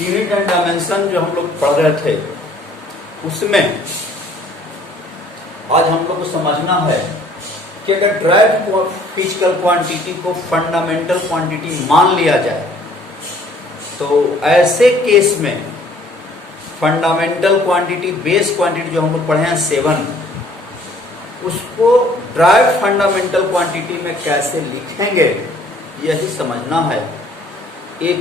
Unit and dimension जो हम लोग पढ़ रहे थे उसमें आज हम लोग को समझना है कि अगर ड्राइव फिजिकल क्वांटिटी को फंडामेंटल क्वांटिटी मान लिया जाए तो ऐसे केस में फंडामेंटल क्वांटिटी बेस क्वांटिटी जो हम लोग पढ़े हैं 7 उसको ड्राइव फंडामेंटल क्वांटिटी में कैसे लिखेंगे यही समझना है। एक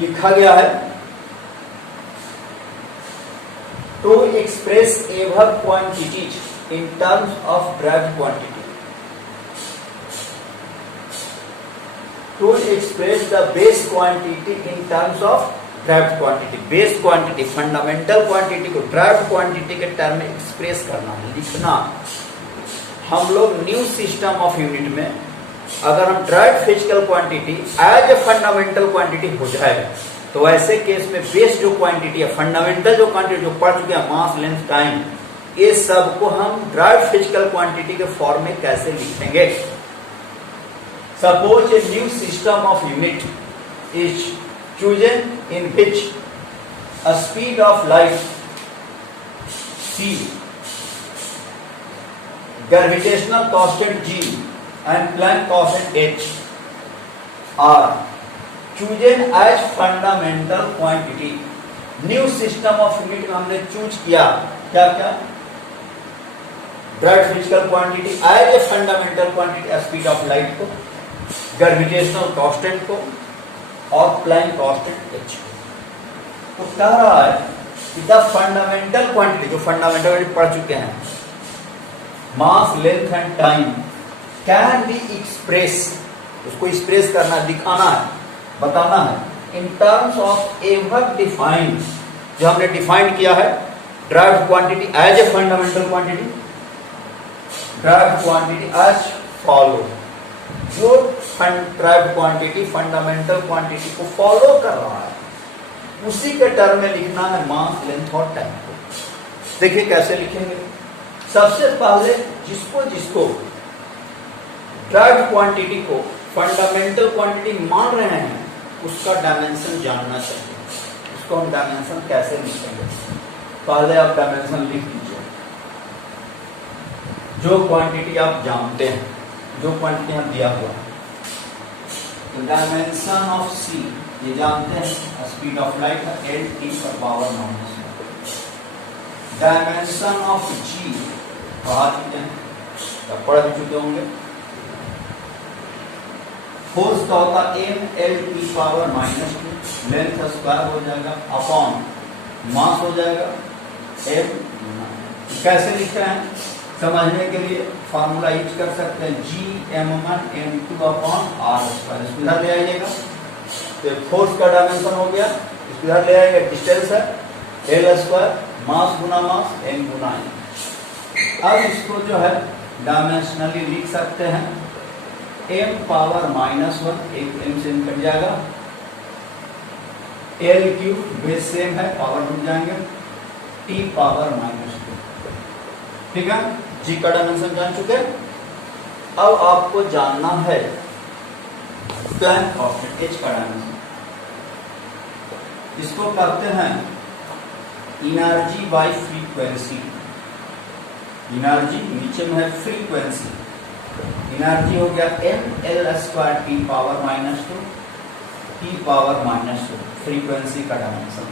लिखा गया है to express above quantities in terms of derived quantity. To express the base quantity in terms of derived quantity. Base quantity, fundamental quantity को derived quantity के टर्म में एक्सप्रेस करना है, लिखना। हम लोग न्यू सिस्टम ऑफ यूनिट में अगर हम derived physical quantity as a fundamental quantity हो जाए तो ऐसे केस में बेस जो क्वांटिटी है, फंडामेंटल जो क्वांटिटी जो पढ़ चुके हैं, मास, लेंथ, टाइम, ये सब को हम ड्राइव फिजिकल क्वांटिटी के फॉर्म में कैसे लिखेंगे। Suppose a new system of unit is chosen in which a speed of light c, gravitational constant g and Planck constant h are chosen as fundamental quantity। New system of unit में हमने choose किया क्या क्या, derived physical quantity as a fundamental quantity, speed of light को, gravitational constant को और Planck constant h को। तो कह रहा है कि द फंडामेंटल क्वांटिटी जो फंडामेंटल क्वांटिटी पढ़ चुके हैं, mass, length and time can be express, उसको एक्सप्रेस करना, दिखाना है, बताना है in terms of ever defined, जो हमने डिफाइन किया है drive quantity as a fundamental quantity, drive quantity as follow. जो ड्राइव क्वांटिटी फंडामेंटल क्वांटिटी को फॉलो कर रहा है उसी के टर्म में लिखना है मास, लेंथ और टाइम को। देखिए कैसे लिखेंगे। सबसे पहले जिसको ड्राइव क्वांटिटी को फंडामेंटल क्वांटिटी मान रहे हैं उसका डायमेंशन जानना चाहिए। उसको हम डायमेंशन कैसे लिखेंगे, पहले आप डायमेंशन लिख लीजिए। जो क्वांटिटी आप जानते हैं, जो क्वांटिटी यहाँ दिया हुआ है, तो डायमेंशन ऑफ c ये जानते हैं, स्पीड ऑफ लाइट है l (t⁻⁻1). Dimension of g पढ़ा चुके हैं, तब पढ़ भी चुके होंगे। फोर्स का होता m(l)(t⁻²), लेंथ स्क्वायर हो जाएगा अपॉन मास हो जाएगा m। कैसे लिख रहे हैं समझने के लिए फार्मूला यूज कर सकते हैं Gm1m2/r²। इसको इधर ले आइएगा तो फोर्स का डायमेंशन हो गया, इसको इधर ले आइएगा, डिस्टेंस है l², मास गुना मास m गुना m। अब इसको जो है डायमेंशनली लिख सकते हैं m⁻⁻1, एक m से कट जाएगा, l³ बेस सेम है, पावर जुड़ जाएंगे, t⁻⁻²। ठीक है, g का डायमेंशन जान चुके। अब आपको जानना है प्लैंक कांस्टेंट h का डायमेंशन। इसको कहते हैं एनर्जी बाय फ्रीक्वेंसी। एनर्जी नीचे में है फ्रीक्वेंसी, एनर्जी हो गया ml² t⁻⁻2 t⁻⁻2, फ्रीक्वेंसी का dimension.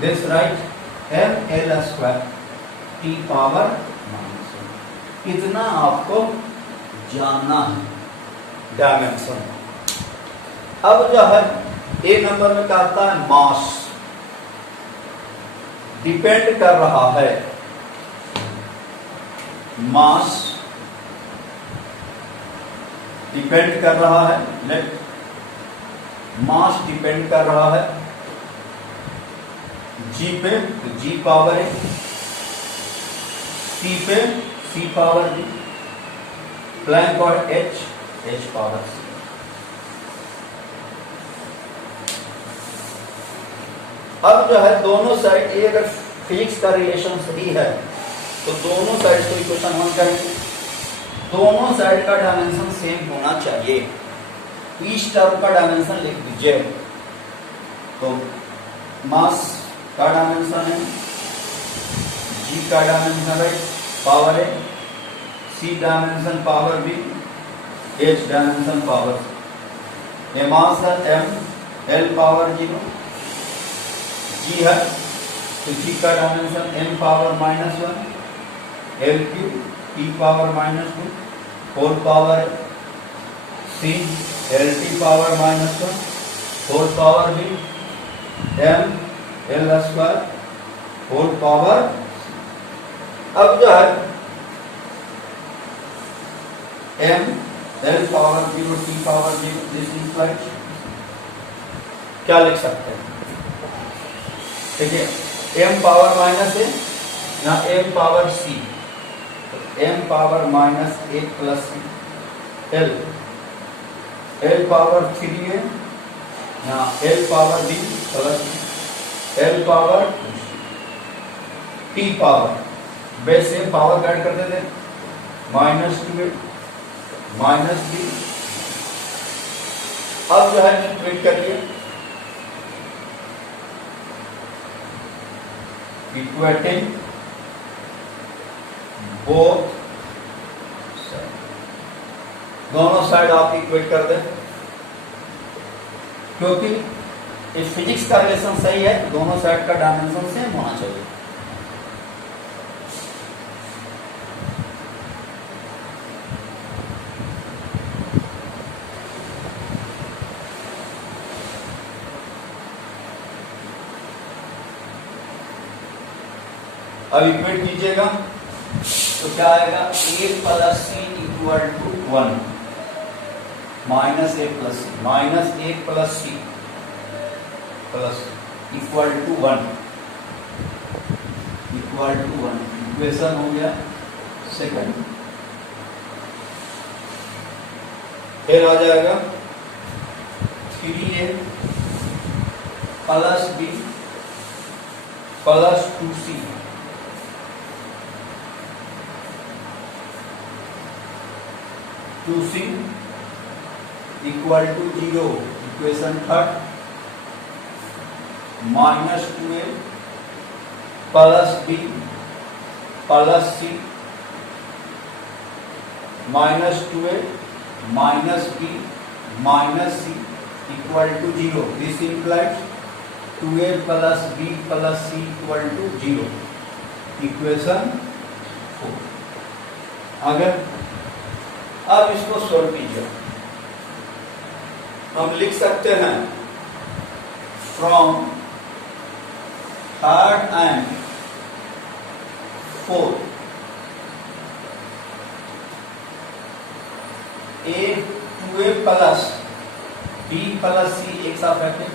This right ml² t⁻⁻2। इतना आपको जानना है डायमेंशन। अब जो है ए नंबर में कहता है मास, डिपेंड कर रहा है, मास डिपेंड कर रहा है, लेट मास डिपेंड कर रहा है g पे, तो g पावर है, c पे c पावर g, प्लैंक और h पावर c। अब जो है दोनों साइड, ये अगर फिजिक्स का रिलेशन सही है तो दोनों साइड को इक्वेशन 1 करेंगे, दोनों साइड का डायमेंशन सेम होना चाहिए। इस टर्म का डायमेंशन लिख दीजिए। तो मास का डायमेंशन है, जी का डायमेंशन है पावर है, C dimension power B, H dimension power. ये मास है एम, एल पावर 0, जी है तो जी का dimension M power -1, L cube T power -2, whole power C, L T power -1, whole power B, M L square whole power. अब जो है M L power 0 T power 0, this is क्या लिख सकते हैं? ठीक है, एम पावर माइनस है या एम पावर सी, तो M power -1 plus C, L power 3 है या L power B plus L power T power, base से पावर ऐड करते थे -2 -b। अब जो है इंटीग्रेट करिए, इक्वेटिंग बोथ साइड, दोनों साइड आप इक्वेट कर दें, क्योंकि ये फिजिक्स का रिलेशन सही है, दोनों साइड का डायमेंशन सेम होना चाहिए। अब इक्वेट कीजिएगा तो क्या आएगा, a plus C equal to 1, minus a plus C, minus a plus C plus equal to 1, equal to 1, equation हो गया सेकंड। फिर आ जाएगा 3a plus b plus 2c, two C equal to 0, equation third, -2a plus b plus C, -2a minus b minus C equal to 0, this implies 2a plus b plus C equal to 0, equation 4। अगर अब इसको solve कीजिए, हम लिख सकते हैं from third and fourth a 2a plus b plus C एक साथ रखें,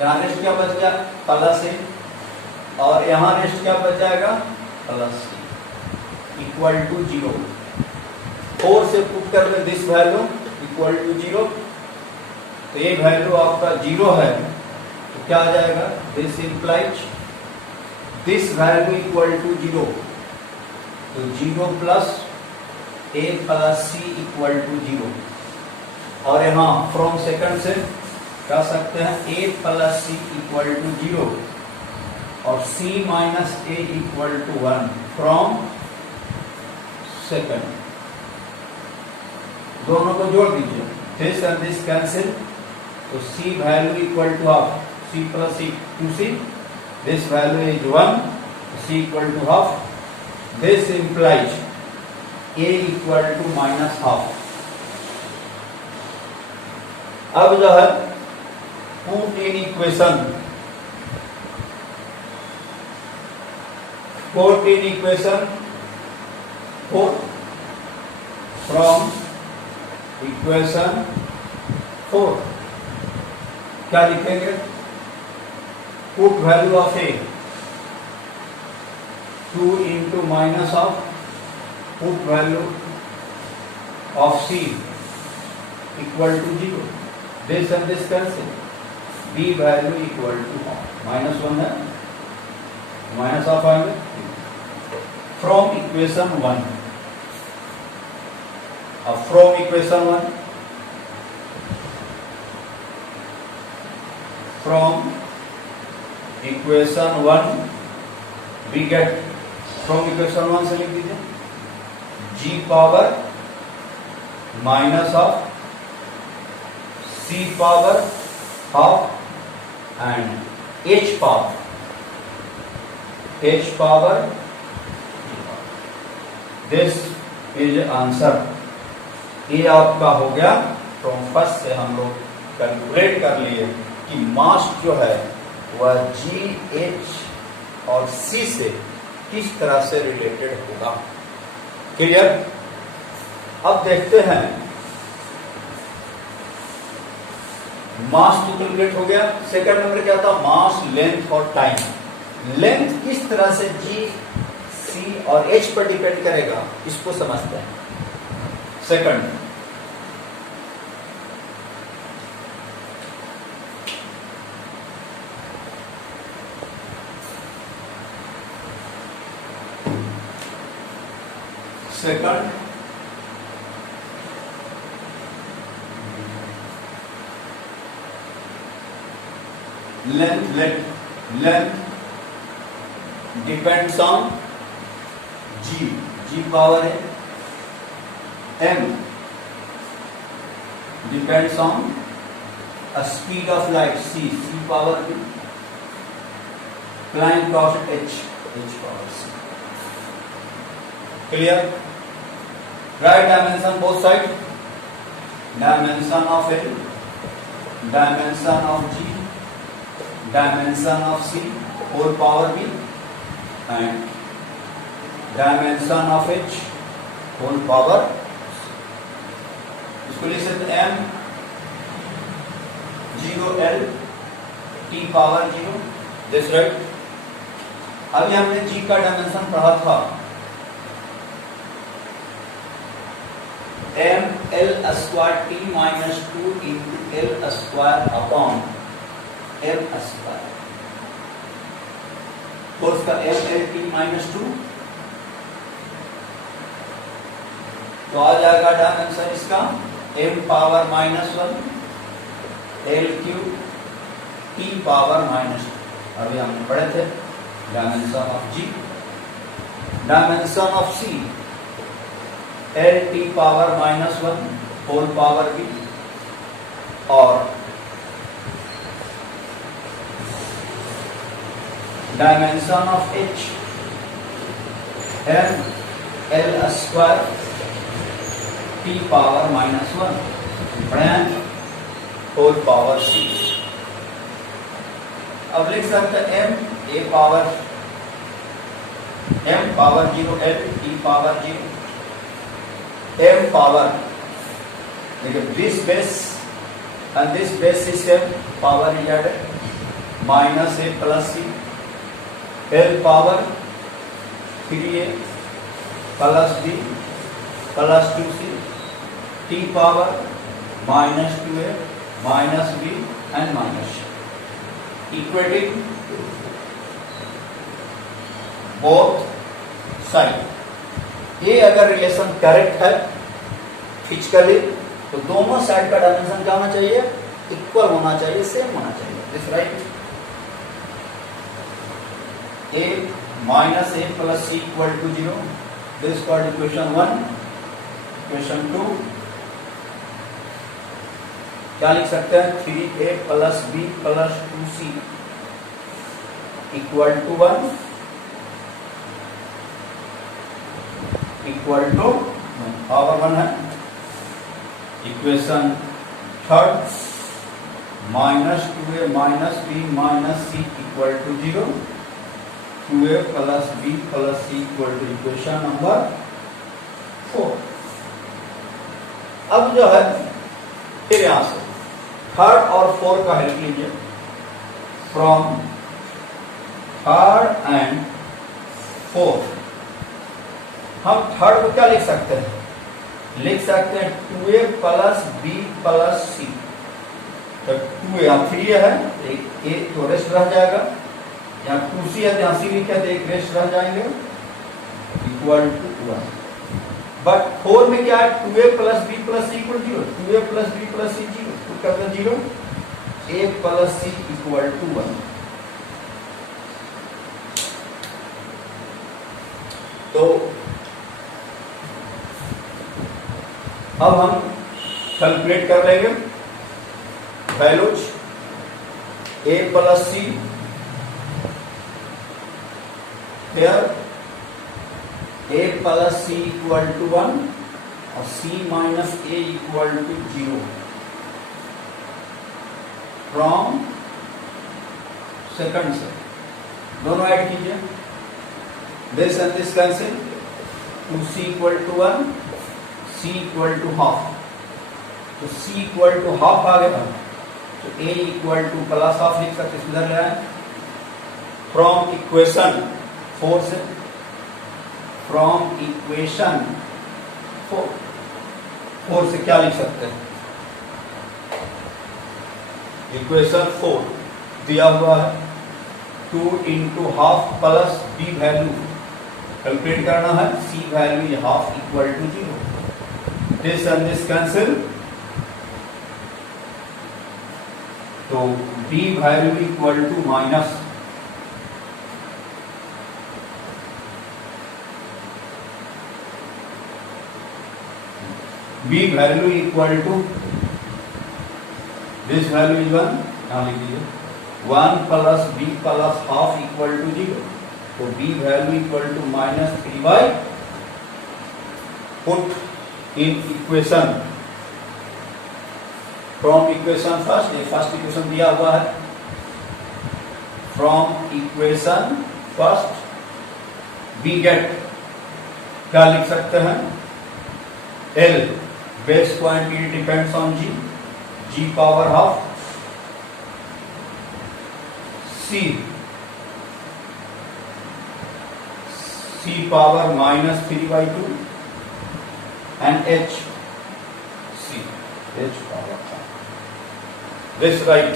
यहाँ रेस्ट क्या बच गया प्लस a, और यहाँ रेस्ट क्या बच जाएगा प्लस सी इक्वल टू 0। 4 से पुट कर दे दिस वैल्यू इक्वल टू 0, तो ये वैल्यू आपका 0 है, तो क्या आ जाएगा, this implies this value equal to 0, तो 0 plus a plus C equal to 0। और यहाँ फ्रॉम सेकंड से कह सकते हैं a plus C equal to 0 और c minus a equal to 1 from second. दोनों को जोड़ दीजिए, दिस एंड दिस कैंसिल, तो c value equal to half, c plus c 2c, this value is 1, c equal to half, this implies a equal to -12। अब जो है put in equation, put in equation 4 from equation 4 क्या लिखेंगे, put value of a 2 into minus of put value of c equal to 0, this and this cancel, b value equal to -1 है, minus of आएंगे from equation 1। अब from equation 1 from equation 1 we get, from equation 1 से लिख दीजिए g power minus of c power half and h power, this is answer. ये आपका हो गया। फ्रॉम फर्स्ट से हम लोग कैलकुलेट कर लिए कि मास जो है वह जी, एच और सी से किस तरह से रिलेटेड होगा। क्लियर? अब देखते हैं, मास तो कैलकुलेट हो गया। सेकंड नंबर क्या था? मास, लेंथ और टाइम। लेंथ किस तरह से जी, सी और एच पर डिपेंड करेगा, इसको समझते हैं। Second, length depends on G power है, m depends on speed of light, c power b, Planck constant h power c। Clear? Right dimension both side, dimension of l, dimension of g, dimension of c whole power b and dimension of h whole power. इसको लिख सकते हैं m 0l t power 0, this right. अभी हमने g का dimension पढ़ा था, m l square t minus 2 into l square upon m square, तो उसका m l t माइनस 2, तो आ जाएगा डायमेंशन इसका m power minus 1 l cube t power minus 2। अभी हमने पढ़े थे dimension of g, dimension of c l t power minus 1 whole power b, और dimension of h m l square t power minus 1 whole power c। अब लिख सकते हैं m a power m power 0 l t power 0 m power, देखिए this base and this base system power is added minus a plus c, l power 3a plus b plus 2c, t power minus 2a minus b and minus equating both side. ये अगर relation correct है physically, तो दोनों साइड का dimension क्या होना चाहिए? इक्वल होना चाहिए, सेम होना चाहिए, this right. a minus a plus c equal to 0, this called equation 1। Equation 2 क्या लिख सकते हैं? 3a plus b plus 2c equal to 1 equal to power 1 है। Equation 3 minus 2a minus b minus c equal to 0, 2a plus b plus c equal to equation number 4। अब जो है फिर यहां से थर्ड और फोर्थ का हेल्प लीजिए। फ्रॉम थर्ड एंड फोर्थ हम थर्ड को क्या लिख सकते हैं? लिख सकते हैं 2a plus b plus c। तो 2a यहाँ 3a है, एक a तो रेस्ट रह जाएगा, यहाँ 2c है, यहाँ c लिखा है तो एक रेस्ट रह जाएंगे, इक्वल टू 1। बट 4 में क्या है? 2a plus b plus c equal 0, 2a plus b plus c 0, तो क्या 0। a plus c equal to 1। तो अब हम कैलकुलेट कर लेंगे values a plus c here a plus c equal to 1 और c minus a equal to 0 from second से दोनों ऐड कीजिए, this and this cancel, 2c equal to 1 c equal to half, तो c equal to हाफ आ गया तो a equal to plus half लिख सकते, इधर ले आए फ्रॉम इक्वेशन 4 से, फ्रॉम इक्वेशन 4 से क्या लिख सकते हैं, इक्वेशन 4 दिया हुआ है 2 into half plus b value calculate करना है, c value is half equal to 0, this and this cancel, तो b value equal to minus b value equal to this value is 1, यहाँ लिख दीजिए 1 plus b plus half equal to 0, तो b value equal to minus 3/, put in equation from equation first, ये first equation दिया हुआ है, from equation first we get क्या लिख सकते हैं, L base quantity depends on g power half, c power minus 3/2 and h power, this right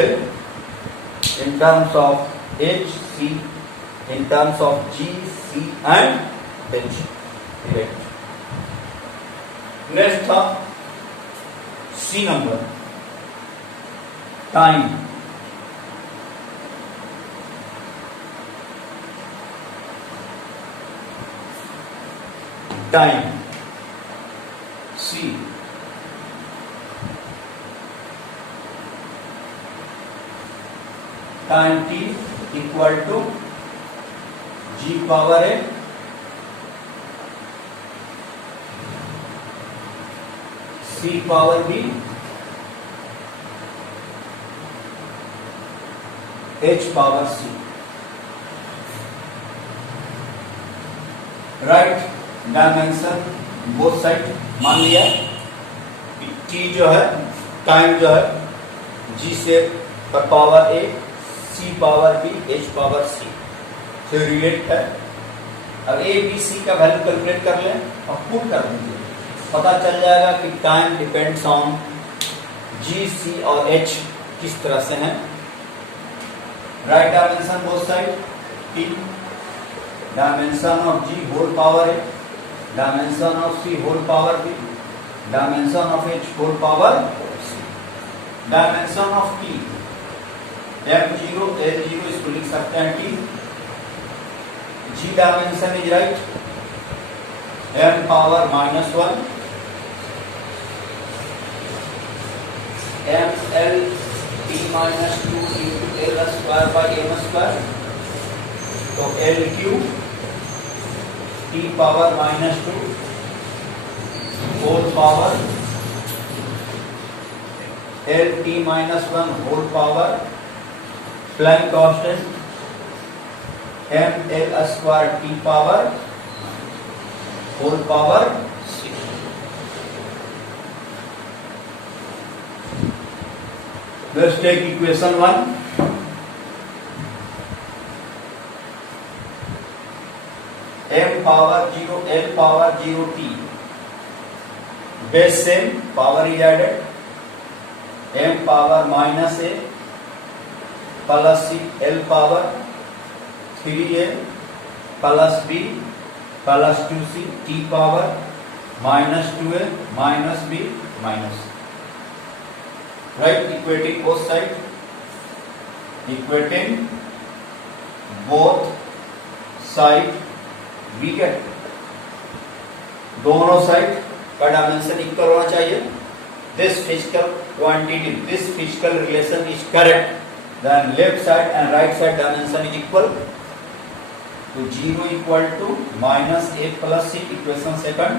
L in terms of h, c in terms of g, c and h direct। Next था C number, time, time C, time t equal to g power a c power b h power c, right dimension both side मान लिया, t जो है time जो है g से power a c power b h power c से relate है। अब a b c का वैल्यू कैलकुलेट कर लें और पुट कर दीजिए, पता चल जाएगा कि time depends on G, C और एच किस तरह से हैं। Right dimension both side T, dimension of G whole power A, dimension of C whole power B, dimension of H whole power C, dimension of T f0 l0 इसको लिख सकते हैं T, G dimension is right m power -1 m l t -2 into l square by m square, तो l cube t power -2 whole power l t -1 whole power Planck constant m l square t power whole power 6। Let's take equation 1, m power 0 l power 0 t, base same, power is added, m power minus a plus c l power 3a plus b plus 2c t power minus 2a minus b minus, राइट, equating both side, equating both side, we get दोनों साइड का dimension equal होना चाहिए. This physical quantity, this physical relation is correct, then left side and right side dimension is equal. तो 0 equal to minus A plus C, equation second.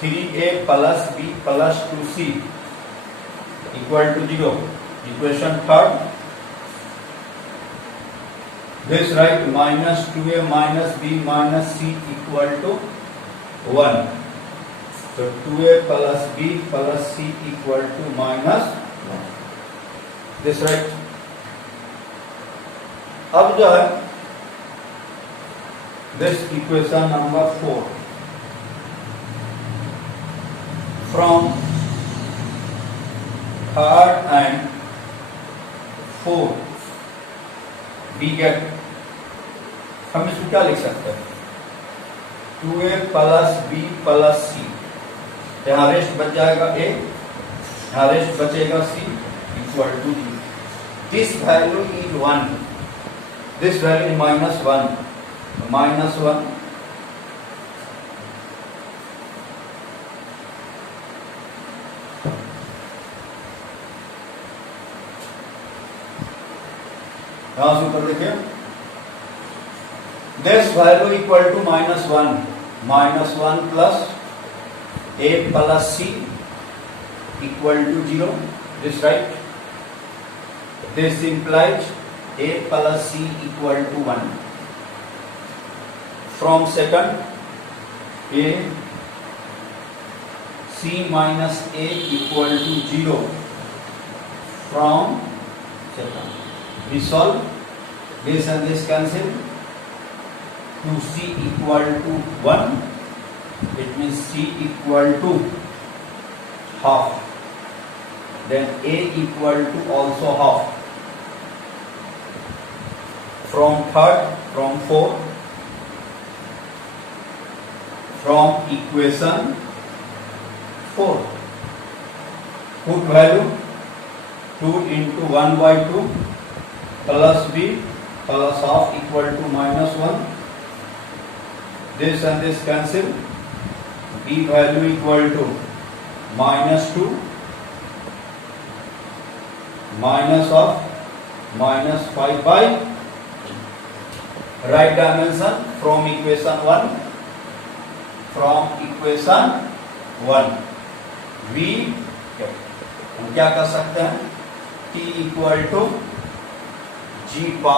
3a plus B plus 2c equal to 0, equation third. This right, minus 2a minus b minus c equal to 1. So 2a plus b plus c equal to minus 1. This right. अब जो है this equation number 4 from third and fourth we get, हम इसको क्या लिख सकते हैं, 2a plus B plus सी, यहाँ रेस्ट बच जाएगा a, यहाँ रेस्ट बचेगा c equal to d. This value is 1, this value is -1, -1 यहां से ऊपर देखिए, this value equal to -1, -1 plus a plus c equal to 0. This right, this implies a plus c equal to 1. From second a c minus a equal to 0. From second we solve, this and this cancel, 2c equal to 1, it means c equal to half, then a equal to also half. From third, from fourth, from equation 4, put value 2 into 1 by 2 plus b plus half equal to -1. This and this cancel, b value equal to -2 minus of -5 by right dimension from equation 1. From equation 1 we हम क्या कर सकते हैं, t equal to g power